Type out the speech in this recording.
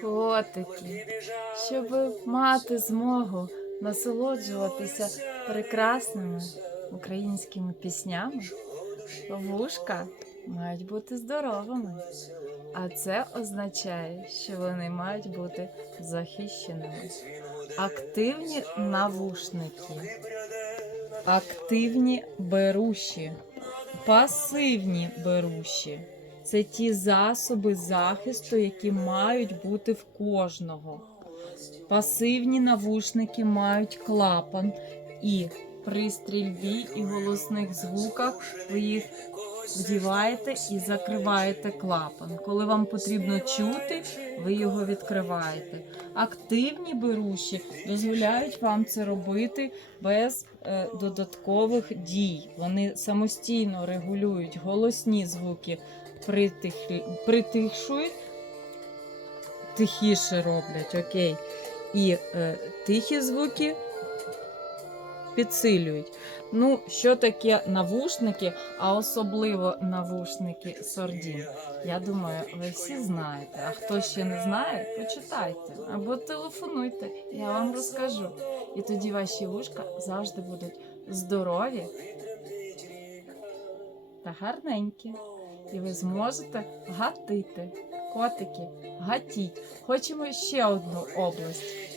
котики, щоб мати змогу насолоджуватися прекрасними українськими піснями, вушка мають бути здоровими. А це означає, що вони мають бути захищеними. Активні навушники, активні беруші, пасивні беруші. Це ті засоби захисту, які мають бути в кожного. Пасивні навушники мають клапан, і при стрільбі і голосних звуках ви їх вдіваєте і закриваєте клапан. Коли вам потрібно чути, ви його відкриваєте. Активні беруші дозволяють вам це робити без е, додаткових дій. Вони самостійно регулюють голосні звуки, притихлі, притишують, тихіше роблять, окей. І е, тихі звуки підсилюють. Ну, що таке навушники, а особливо навушники Сордін? Я думаю, ви всі знаєте. А хто ще не знає, почитайте або телефонуйте, я вам розкажу. І тоді ваші вушка завжди будуть здорові та гарненькі. І ви зможете гатити. Котики, гатіть. Хочемо ще одну область.